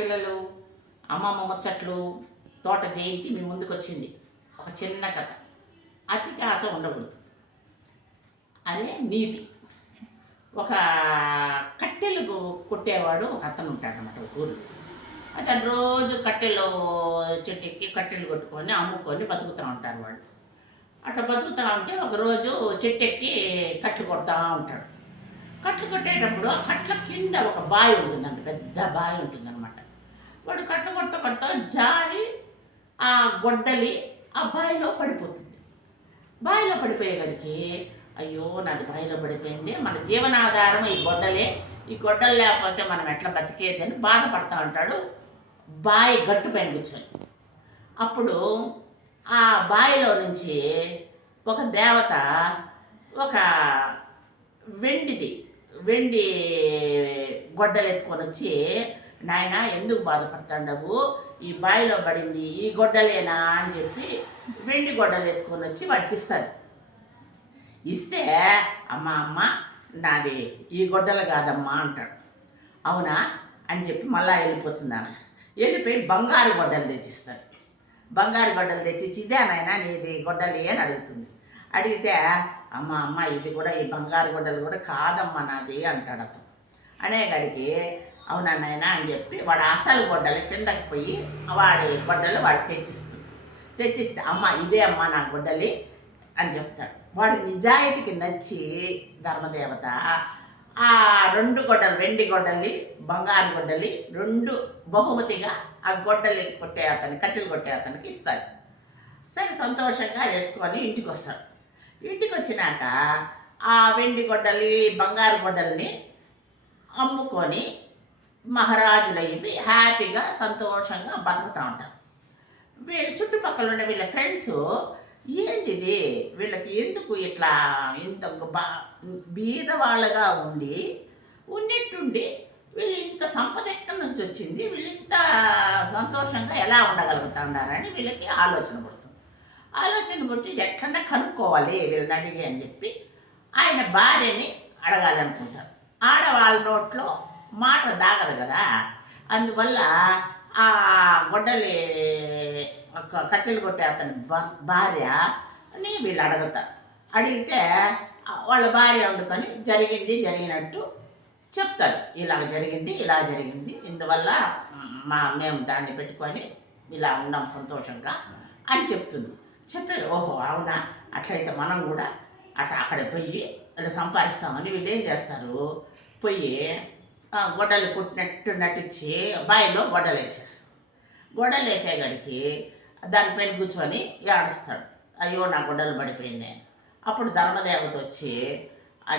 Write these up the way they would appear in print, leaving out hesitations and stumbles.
పిల్లలు, అమ్మమ్మ ముచ్చట్లు, తోట జయంతి మీ ముందుకు వచ్చింది. ఒక చిన్న కథ. అతికి ఆశ ఉండకూడదు అనే నీతి. ఒక కట్టెలు కొట్టేవాడు ఒక అతను ఉంటాడనమాట ఒక ఊరు. అతను రోజు కట్టెలు చెట్టెక్కి కట్టెలు కొట్టుకొని అమ్ముకొని బతుకుతూ ఉంటారు వాళ్ళు. అట్లా బతుకుతూ ఉంటే ఒకరోజు చెట్టెక్కి కట్లు కొడతా ఉంటాడు. కట్లు కొట్టేటప్పుడు ఆ కట్ల కింద ఒక బావి ఉంటుందంట, పెద్ద బావి ఉంటుందన్నమాట. వాడు కట్లు కొడతా కొడతా జారి ఆ గొడ్డలి ఆ బావిలో పడిపోతుంది. బావిలో పడిపోయేగడికి అయ్యో నాది బావిలో పడిపోయింది, మన జీవనాధారం ఈ గొడ్డలే, ఈ గొడ్డలు లేకపోతే మనం ఎట్లా బతికేది అని బాధపడతా ఉంటాడు బావి గట్టు పైన కూర్చొని. అప్పుడు ఆ బావిలో నుంచి ఒక దేవత ఒక వెండి గొడ్డలు ఎత్తుకొని వచ్చి, నాయన ఎందుకు బాధపడతాండవు, ఈ బావిలో పడింది ఈ గొడ్డలేనా అని చెప్పి వెండి గొడ్డలు ఎత్తుకొని వచ్చి వాడికి ఇస్తారు. ఇస్తే అమ్మ నాది ఈ గొడ్డలు కాదమ్మా అంటాడు. అవునా అని చెప్పి మళ్ళా వెళ్ళిపోతుంది ఆమె. వెళ్ళిపోయి బంగారు గొడ్డలు తెచ్చిస్తుంది. బంగారు గొడ్డలు తెచ్చి ఇదే నాయన నీది గొడ్డలి అని అడుగుతుంది. అడిగితే అమ్మ ఇది కూడా ఈ బంగారు గొడ్డలు కూడా కాదమ్మా నాది అంటాడు అతను. అనేగడికి అవునా నాయన అని చెప్పి వాడు అసలు గొడ్డలు కిందకి పోయి వాడి గొడ్డలు వాడు తెచ్చిస్తే అమ్మ ఇదే అమ్మ నా గొడ్డలి అని చెప్తాడు. వాడి నిజాయితీకి నచ్చి ధర్మదేవత ఆ 2 గొడ్డలు, వెండి గొడ్డలి బంగారు గొడ్డలి 2 బహుమతిగా ఆ గొడ్డలి కొట్టే అతను, కట్టెలు కొట్టే అతనికి ఇస్తారు. సరే సంతోషంగా ఎత్తుకొని ఇంటికి వస్తాడు. ఇంటికి వచ్చినాక ఆ వెండి గొడ్డలి బంగారు గొడ్డల్ని అమ్ముకొని మహారాజులయ్యి హ్యాపీగా సంతోషంగా బతుకుతూ ఉంటారు. వీళ్ళ చుట్టుపక్కల ఉండే వీళ్ళ ఫ్రెండ్స్ ఏంటిది వీళ్ళకి ఎందుకు ఇట్లా ఇంత బీదవాళ్ళగా ఉన్నట్టుండి వీళ్ళు ఇంత సంపద ఎక్కడి నుంచి వచ్చింది, వీళ్ళు ఇంత సంతోషంగా ఎలా ఉండగలుగుతున్నారని వీళ్ళకి ఆలోచన పుట్టి ఇది ఎట్లన్నా కనుక్కోవాలి వీళ్ళని అడిగి అని చెప్పి ఆయన భార్యని అడగాలనుకుంటారు. ఆడవాళ్ళ నోట్లో మాట దాగదు కదా, అందువల్ల ఆ గొడ్డలి కట్టెలు కొట్టే అతని భార్యని వీళ్ళు అడుగుతారు. అడిగితే వాళ్ళ భార్య వండుకొని జరిగినట్టు చెప్తారు. ఇలా జరిగింది ఇందువల్ల మేము దాన్ని పెట్టుకొని ఇలా ఉన్నాం సంతోషంగా అని చెప్తుంది. చెప్పారు. ఓహో అవునా, అట్లయితే మనం కూడా అక్కడ పోయి ఇలా సంపాదిస్తామని వీళ్ళు ఏం చేస్తారు, పోయి గొడ్డలు కుట్టినట్టు నటించి బావిలో గొడ్డలు వేసేగడికి దానిపైన కూర్చొని ఏడుస్తాడు. అయ్యో నా గొడ్డలు పడిపోయింది అని. అప్పుడు ధర్మదేవత వచ్చి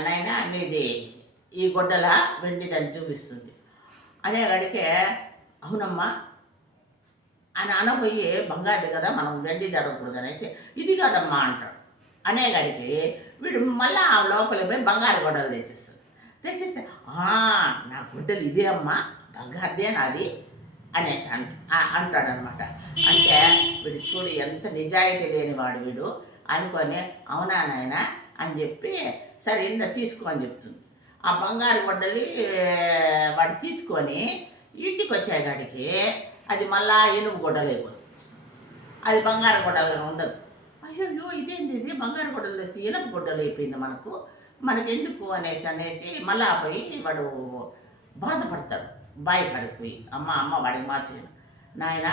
నాయనా నీది ఈ గొడ్డల వెండిదని చూపిస్తుంది. అనేగడికే అవునమ్మా అని అనబోయి బంగారుది కదా మనం వెండిది అడగకూడదు అనేసి ఇది కాదమ్మా అంటాడు. అనేగడికి వీడు మళ్ళీ ఆ లోపలికి పోయి బంగారు గొడ్డలు తెచ్చిస్తే నా గొడ్డలు ఇదే అమ్మా, బంగారుదే నాది అనేసి అంటాడనమాట. అంటే వీడు చూడు ఎంత నిజాయితీ లేనివాడు వీడు అనుకొని అవునా నాయన అని చెప్పి సరే ఇంత తీసుకో అని చెప్తుంది. ఆ బంగారు గొడ్డలి వాడు తీసుకొని ఇంటికి వచ్చేగాడికి అది మళ్ళా ఇనుము గొడ్డలు అయిపోతుంది. అది బంగారు గొడ్డలుగా ఉండదు. అయ్యో ఇదేంటి ఇది బంగారు గొడ్డలు వేస్తే ఇనుము గొడ్డలు అయిపోయింది మనకెందుకు అనేసి మళ్ళా పోయి వాడు బాధపడతాడు. బావి కాడికి పోయి అమ్మ వాడికి మార్చిన నాయన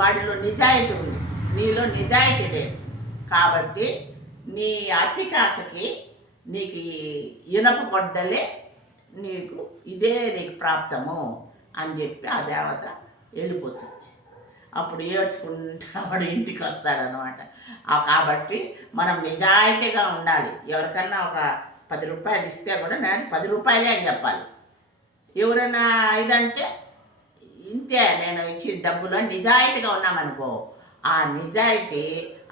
వాడిలో నిజాయితీ ఉంది, నీలో నిజాయితీ లేదు కాబట్టి నీ అతికాశకి నీకు ఇనప గొడ్డలే నీకు ప్రాప్తము అని చెప్పి ఆ దేవత వెళ్ళిపోతుంది. అప్పుడు ఏడ్చుకుంటా వాడు ఇంటికి వస్తాడనమాట. కాబట్టి మనం నిజాయితీగా ఉండాలి. ఎవరికన్నా ఒక 10 రూపాయలు ఇస్తే కూడా నేను 10 రూపాయలే అని చెప్పాలి. ఎవరైనా ఇదంటే ఇంతే నేను ఇచ్చిన డబ్బులో నిజాయితీగా ఉన్నామనుకో, ఆ నిజాయితీ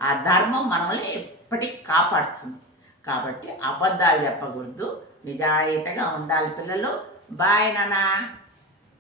ఆ ధర్మం మనల్ని ఎప్పటికీ కాపాడుతుంది. కాబట్టి అబద్ధాలు చెప్పకూడదు, నిజాయితీగా ఉండాలి పిల్లలు. బాయ్ నాన్న.